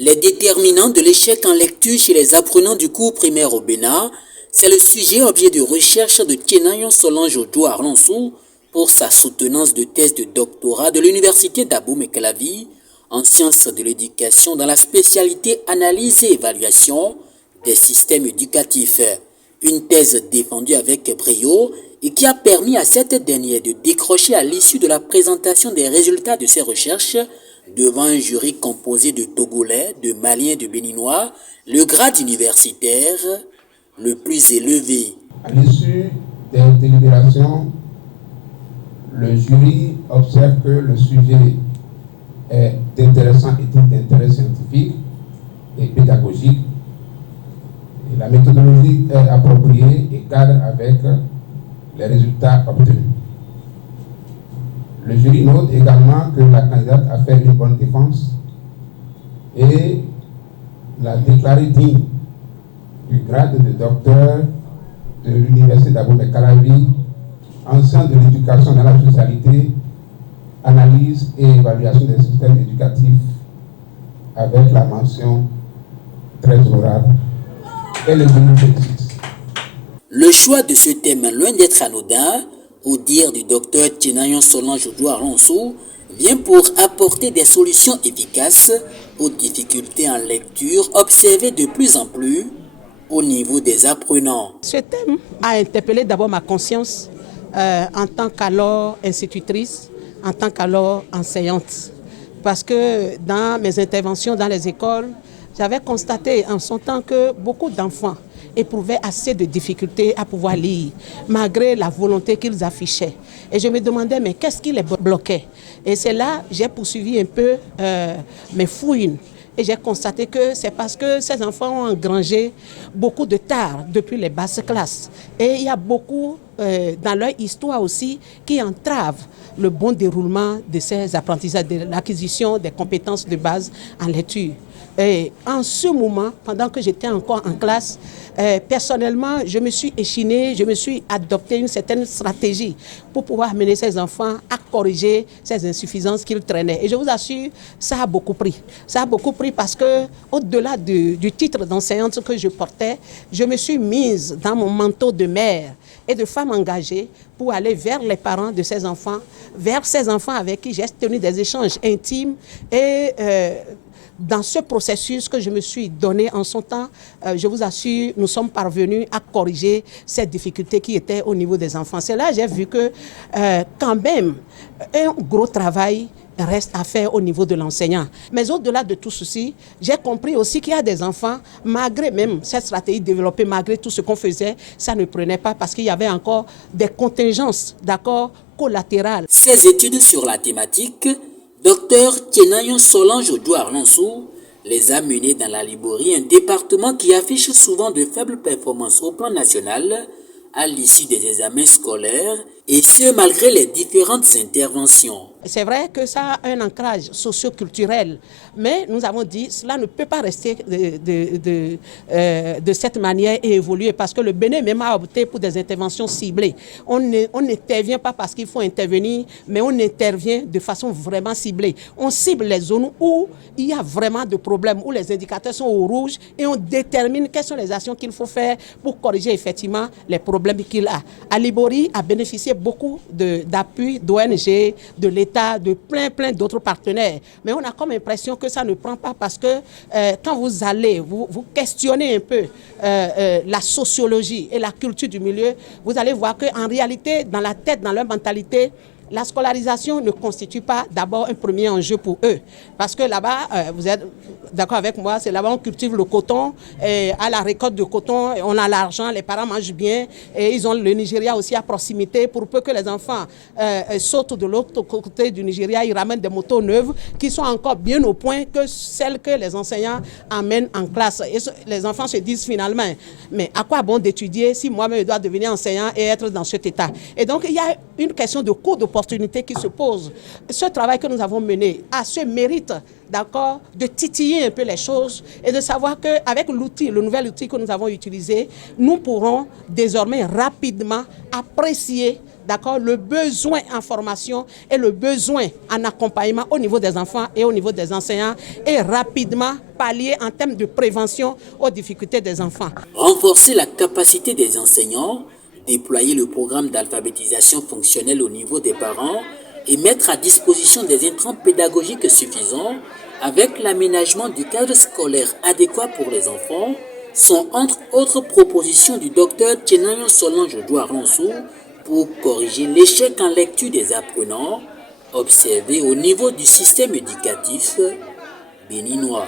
Les déterminants de l'échec en lecture chez les apprenants du cours primaire au Bénin, c'est le sujet objet de recherche de Kenayon Solange Ojo Arlonsou pour sa soutenance de thèse de doctorat de l'université d'Abomey-Calavi en sciences de l'éducation dans la spécialité analyse et évaluation des systèmes éducatifs. Une thèse défendue avec brio et qui a permis à cette dernière de décrocher à l'issue de la présentation des résultats de ses recherches devant un jury composé de Togolais, de Maliens et de Béninois, le grade universitaire le plus élevé. À l'issue des délibérations, le jury observe que le sujet est intéressant et d'intérêt scientifique et pédagogique. Et la méthodologie est appropriée et cadre avec les résultats obtenus. Le jury note également que la candidate a fait une bonne défense et l'a déclaré digne du grade de docteur de l'université d'Abomey-Calavi en sciences de l'éducation dans la spécialité analyse et évaluation des systèmes éducatifs avec la mention très honorable et le bénéfice. Le choix de ce thème, loin d'être anodin, au dire du docteur Kenayon Solange Ojo Arlonsou, vient pour apporter des solutions efficaces aux difficultés en lecture observées de plus en plus au niveau des apprenants. Ce thème a interpellé d'abord ma conscience en tant qu'alors institutrice, en tant qu'alors enseignante. Parce que dans mes interventions dans les écoles, j'avais constaté en son temps que beaucoup d'enfants éprouvaient assez de difficultés à pouvoir lire, malgré la volonté qu'ils affichaient. Et je me demandais, mais qu'est-ce qui les bloquait? Et c'est là que j'ai poursuivi un peu mes fouilles. Et j'ai constaté que c'est parce que ces enfants ont engrangé beaucoup de tard depuis les basses classes. Et il y a beaucoup dans leur histoire aussi qui entravent le bon déroulement de ces apprentissages, de l'acquisition des compétences de base en lecture. Et en ce moment, pendant que j'étais encore en classe, personnellement, je me suis échinée, je me suis adopté une certaine stratégie pour pouvoir amener ces enfants à corriger ces insuffisances qu'ils traînaient. Et je vous assure, ça a beaucoup pris. Ça a beaucoup pris parce que, au-delà du titre d'enseignante que je portais, je me suis mise dans mon manteau de mère et de femme engagée pour aller vers les parents de ces enfants, vers ces enfants avec qui j'ai tenu des échanges intimes et dans ce processus que je me suis donné en son temps, je vous assure, nous sommes parvenus à corriger ces difficultés qui étaient au niveau des enfants. C'est là que j'ai vu que quand même, un gros travail reste à faire au niveau de l'enseignant. Mais au-delà de tout ceci, j'ai compris aussi qu'il y a des enfants, malgré même cette stratégie développée, malgré tout ce qu'on faisait, ça ne prenait pas parce qu'il y avait encore des contingences, d'accord, collatérales. Ces études sur la thématique, Dr Kenayon Solange Ojo Arlonsou les a menées dans la Liborie, un département qui affiche souvent de faibles performances au plan national à l'issue des examens scolaires, et ce malgré les différentes interventions. C'est vrai que ça a un ancrage socio-culturel, mais nous avons dit que cela ne peut pas rester de cette manière et évoluer parce que le Bénin même a opté pour des interventions ciblées. On n'intervient pas parce qu'il faut intervenir, mais on intervient de façon vraiment ciblée. On cible les zones où il y a vraiment de problèmes, où les indicateurs sont au rouge et on détermine quelles sont les actions qu'il faut faire pour corriger effectivement les problèmes qu'il a. Alibori a bénéficié beaucoup d'appui d'ONG, de l'État, de plein d'autres partenaires. Mais on a comme impression que ça ne prend pas parce que quand vous allez, vous questionnez un peu la sociologie et la culture du milieu, vous allez voir qu'en réalité, dans la tête, dans leur mentalité, la scolarisation ne constitue pas d'abord un premier enjeu pour eux. Parce que là-bas, vous êtes d'accord avec moi, c'est là-bas on cultive le coton, et à la récolte de coton, on a l'argent, les parents mangent bien, et ils ont le Nigeria aussi à proximité. Pour peu que les enfants sautent de l'autre côté du Nigeria, ils ramènent des motos neuves qui sont encore bien au point que celles que les enseignants amènent en classe. Et les enfants se disent finalement, mais à quoi bon d'étudier si moi-même je dois devenir enseignant et être dans cet état? Et donc il y a une question de coût d'opportunité qui se pose. Ce travail que nous avons mené a ce mérite, d'accord, de titiller un peu les choses et de savoir qu'avec l'outil, le nouvel outil que nous avons utilisé, nous pourrons désormais rapidement apprécier, d'accord, le besoin en formation et le besoin en accompagnement au niveau des enfants et au niveau des enseignants et rapidement pallier en termes de prévention aux difficultés des enfants. Renforcer la capacité des enseignants, déployer le programme d'alphabétisation fonctionnelle au niveau des parents et mettre à disposition des intrants pédagogiques suffisants avec l'aménagement du cadre scolaire adéquat pour les enfants sont entre autres propositions du docteur Tchenayon Solange Douaronsou pour corriger l'échec en lecture des apprenants observé au niveau du système éducatif béninois.